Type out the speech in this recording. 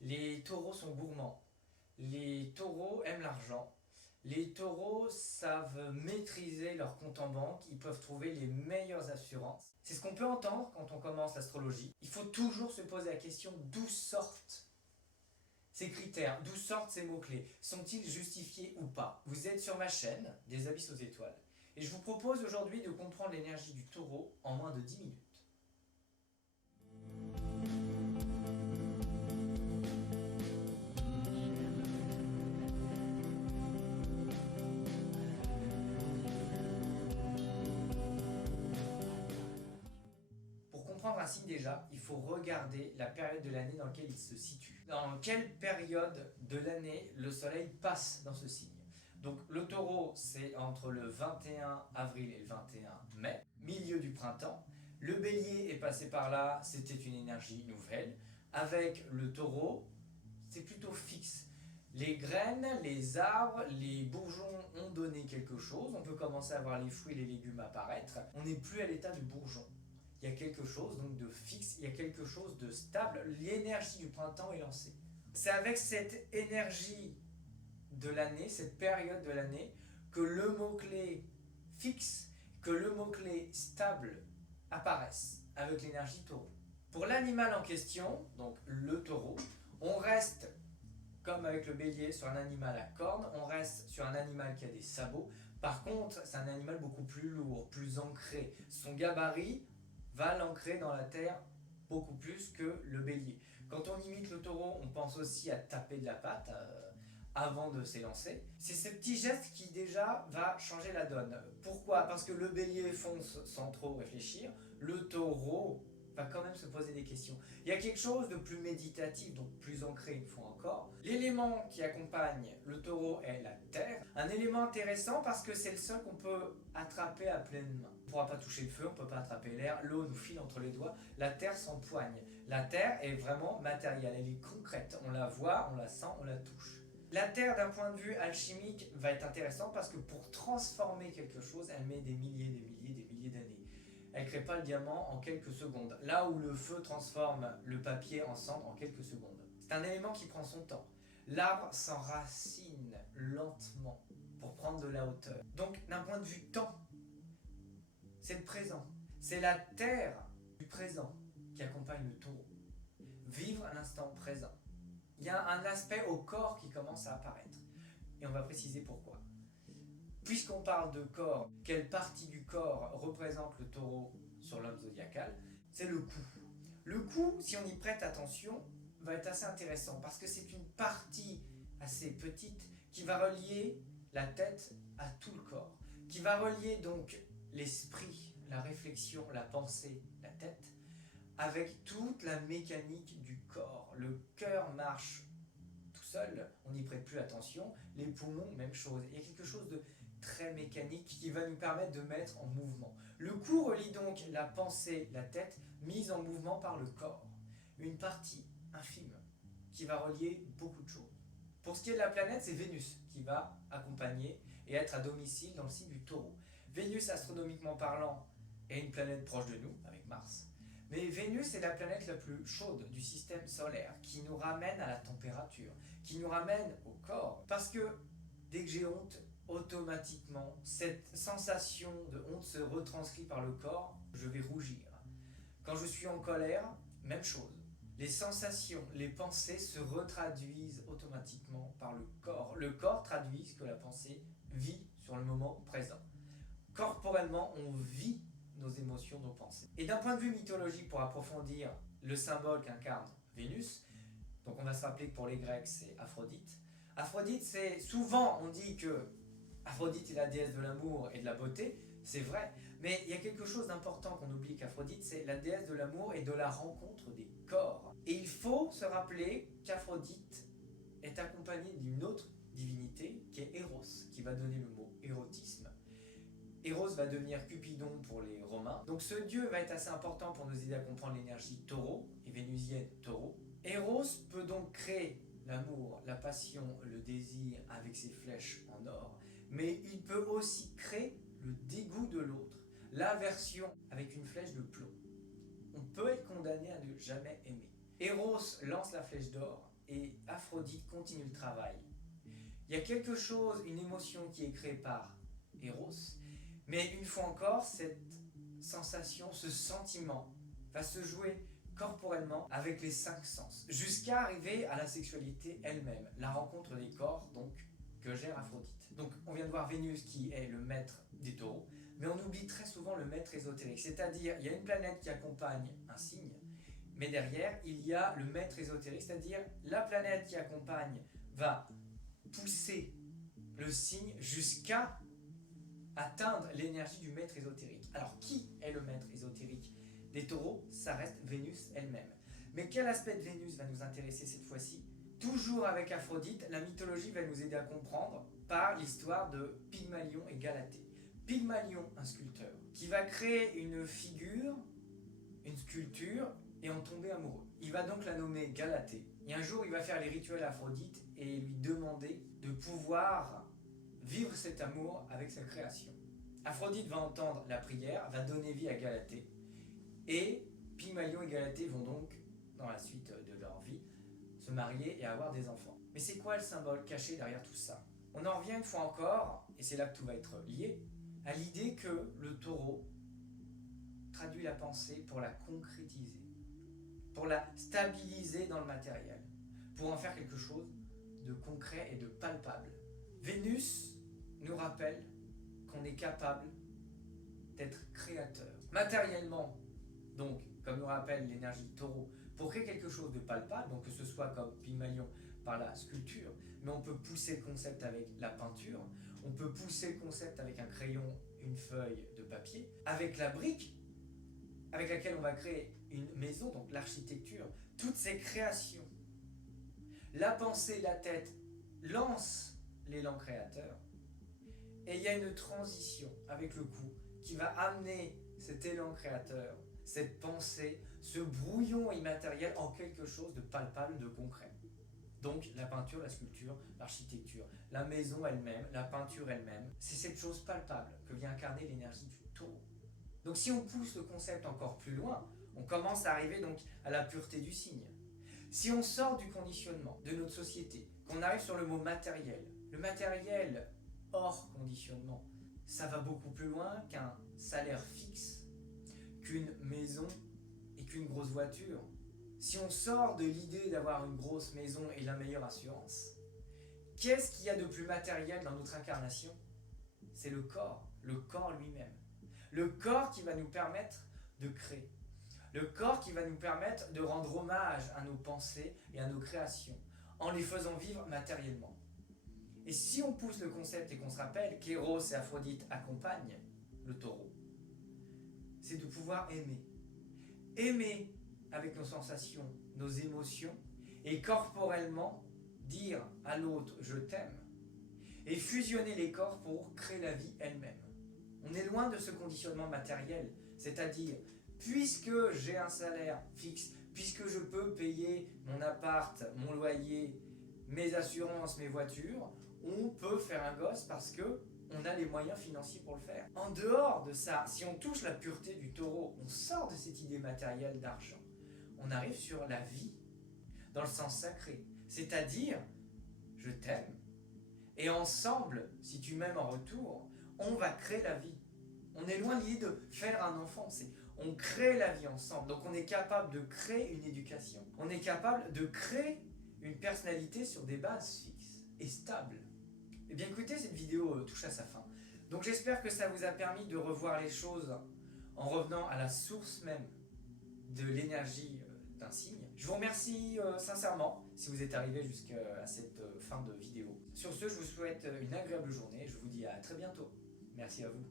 Les taureaux sont gourmands. Les taureaux aiment l'argent. Les taureaux savent maîtriser leur compte en banque. Ils peuvent trouver les meilleures assurances. C'est ce qu'on peut entendre quand on commence l'astrologie. Il faut toujours se poser la question d'où sortent ces critères, d'où sortent ces mots-clés. Sont-ils justifiés ou pas? Vous êtes sur ma chaîne, Des Abysses aux étoiles. Et je vous propose aujourd'hui de comprendre l'énergie du taureau en moins de 10 minutes. Pour comprendre un signe déjà, il faut regarder la période de l'année dans laquelle il se situe. Dans quelle période de l'année le soleil passe dans ce signe? Donc le taureau, c'est entre le 21 avril et le 21 mai, milieu du printemps. Le bélier est passé par là, c'était une énergie nouvelle. Avec le taureau, c'est plutôt fixe. Les graines, les arbres, les bourgeons ont donné quelque chose. On peut commencer à voir les fruits et les légumes apparaître. On n'est plus à l'état de bourgeon. Il y a quelque chose donc de fixe, il y a quelque chose de stable. L'énergie du printemps est lancée. C'est avec cette énergie de l'année, cette période de l'année, que le mot-clé fixe, que le mot-clé stable apparaissent avec l'énergie taureau. Pour l'animal en question, donc le taureau, on reste comme avec le bélier sur un animal à cornes, on reste sur un animal qui a des sabots. Par contre, c'est un animal beaucoup plus lourd, plus ancré. Son gabarit va l'ancrer dans la terre beaucoup plus que le bélier. Quand on imite le taureau, on pense aussi à taper de la patte avant de s'élancer. C'est ce petit geste qui déjà va changer la donne. Pourquoi? Parce que le bélier fonce sans trop réfléchir, le taureau va quand même se poser des questions. Il y a quelque chose de plus méditatif, donc plus ancré une fois encore. L'élément qui accompagne le taureau est la terre. Un élément intéressant parce que c'est le seul qu'on peut attraper à pleine main. On ne pourra pas toucher le feu, on ne peut pas attraper l'air, l'eau nous file entre les doigts, la terre s'empoigne. La terre est vraiment matérielle, elle est concrète. On la voit, on la sent, on la touche. La terre, d'un point de vue alchimique, va être intéressant parce que pour transformer quelque chose, elle met des milliers d'années. Elle ne crée pas le diamant en quelques secondes. Là où le feu transforme le papier en cendre en quelques secondes. C'est un élément qui prend son temps. L'arbre s'enracine lentement pour prendre de la hauteur. Donc d'un point de vue temps, c'est le présent. C'est la terre du présent qui accompagne le taureau. Vivre l'instant présent. Il y a un aspect au corps qui commence à apparaître. Et on va préciser pourquoi. Puisqu'on parle de corps, quelle partie du corps représente le taureau sur l'homme zodiacal? C'est le cou. Le cou, si on y prête attention, va être assez intéressant parce que c'est une partie assez petite qui va relier la tête à tout le corps, qui va relier donc l'esprit, la réflexion, la pensée, la tête, avec toute la mécanique du corps. Le cœur marche tout seul, on n'y prête plus attention. Les poumons, même chose. Il y a quelque chose de très mécanique qui va nous permettre de mettre en mouvement. Le cou relie donc la pensée, la tête, mise en mouvement par le corps. Une partie infime qui va relier beaucoup de choses. Pour ce qui est de la planète, c'est Vénus qui va accompagner et être à domicile dans le signe du taureau. Vénus, astronomiquement parlant, est une planète proche de nous, avec Mars. Mais Vénus est la planète la plus chaude du système solaire, qui nous ramène à la température, qui nous ramène au corps. Parce que dès que j'ai honte, automatiquement, cette sensation de honte se retranscrit par le corps, je vais rougir. Quand je suis en colère, même chose. Les sensations, les pensées se retraduisent automatiquement par le corps. Le corps traduit ce que la pensée vit sur le moment présent. Corporellement, on vit nos émotions, nos pensées. Et d'un point de vue mythologique, pour approfondir le symbole qu'incarne Vénus, donc on va se rappeler que pour les Grecs, c'est Aphrodite. Aphrodite, c'est souvent, on dit que Aphrodite est la déesse de l'amour et de la beauté, c'est vrai, mais il y a quelque chose d'important qu'on oublie qu'Aphrodite, c'est la déesse de l'amour et de la rencontre des corps. Et il faut se rappeler qu'Aphrodite est accompagnée d'une autre divinité qui est Eros, qui va donner le mot érotisme. Eros va devenir Cupidon pour les Romains. Donc ce dieu va être assez important pour nous aider à comprendre l'énergie taureau et vénusienne taureau. Eros peut donc créer l'amour, la passion, le désir avec ses flèches en or, mais il peut aussi créer le dégoût de l'autre, l'aversion avec une flèche de plomb. On peut être condamné à ne jamais aimer. Eros lance la flèche d'or et Aphrodite continue le travail. Il y a quelque chose, une émotion qui est créée par Eros, mais une fois encore, cette sensation, ce sentiment va se jouer corporellement avec les 5 sens, jusqu'à arriver à la sexualité elle-même, la rencontre des corps donc que gère Aphrodite. Donc on vient de voir Vénus qui est le maître des taureaux, mais on oublie très souvent le maître ésotérique, c'est-à-dire il y a une planète qui accompagne un signe, mais derrière il y a le maître ésotérique, c'est-à-dire la planète qui accompagne va pousser le signe jusqu'à atteindre l'énergie du maître ésotérique. Alors qui est le maître ésotérique des taureaux? Ça reste Vénus elle-même. Mais quel aspect de Vénus va nous intéresser cette fois-ci? Toujours avec Aphrodite, la mythologie va nous aider à comprendre par l'histoire de Pygmalion et Galatée. Pygmalion, un sculpteur, qui va créer une figure, une sculpture, et en tomber amoureux. Il va donc la nommer Galatée. Et un jour, il va faire les rituels à Aphrodite et lui demander de pouvoir vivre cet amour avec sa création. Aphrodite va entendre la prière, va donner vie à Galatée, et Pygmalion et Galatée vont donc, dans la suite de leur vie, se marier et avoir des enfants. Mais c'est quoi le symbole caché derrière tout ça? On en revient une fois encore, et c'est là que tout va être lié, à l'idée que le taureau traduit la pensée pour la concrétiser, pour la stabiliser dans le matériel, pour en faire quelque chose de concret et de palpable. Vénus nous rappelle qu'on est capable d'être créateur. Matériellement, donc, comme nous rappelle l'énergie du taureau, pour créer quelque chose de palpable, donc que ce soit comme Pygmalion par la sculpture, mais on peut pousser le concept avec la peinture, on peut pousser le concept avec un crayon, une feuille de papier, avec la brique, avec laquelle on va créer une maison, donc l'architecture, toutes ces créations. La pensée, la tête lance l'élan créateur, et il y a une transition avec le coup qui va amener cet élan créateur, cette pensée, ce brouillon immatériel en quelque chose de palpable, de concret. Donc la peinture, la sculpture, l'architecture, la maison elle-même, la peinture elle-même, c'est cette chose palpable que vient incarner l'énergie du taureau. Donc si on pousse le concept encore plus loin, on commence à arriver donc à la pureté du signe. Si on sort du conditionnement de notre société, qu'on arrive sur le mot matériel, le matériel hors conditionnement, ça va beaucoup plus loin qu'un salaire fixe, qu'une maison et qu'une grosse voiture. Si on sort de l'idée d'avoir une grosse maison et la meilleure assurance, qu'est-ce qu'il y a de plus matériel dans notre incarnation? C'est le corps lui-même. Le corps qui va nous permettre de créer. Le corps qui va nous permettre de rendre hommage à nos pensées et à nos créations, en les faisant vivre matériellement. Et si on pousse le concept et qu'on se rappelle qu'Eros et Aphrodite accompagnent le taureau, c'est de pouvoir aimer. Aimer avec nos sensations, nos émotions, et corporellement dire à l'autre « je t'aime », et fusionner les corps pour créer la vie elle-même. On est loin de ce conditionnement matériel, c'est-à-dire, puisque j'ai un salaire fixe, puisque je peux payer mon appart, mon loyer, mes assurances, mes voitures, on peut faire un gosse parce que on a les moyens financiers pour le faire. En dehors de ça, si on touche la pureté du taureau, on sort de cette idée matérielle d'argent. On arrive sur la vie, dans le sens sacré. C'est-à-dire, je t'aime, et ensemble, si tu m'aimes en retour, on va créer la vie. On est loin de l'idée de faire un enfant, on crée la vie ensemble. Donc on est capable de créer une éducation. On est capable de créer une personnalité sur des bases fixes et stables. Eh bien écoutez, cette vidéo touche à sa fin. Donc j'espère que ça vous a permis de revoir les choses en revenant à la source même de l'énergie d'un signe. Je vous remercie sincèrement si vous êtes arrivé jusqu'à cette fin de vidéo. Sur ce, je vous souhaite une agréable journée. Je vous dis à très bientôt. Merci à vous.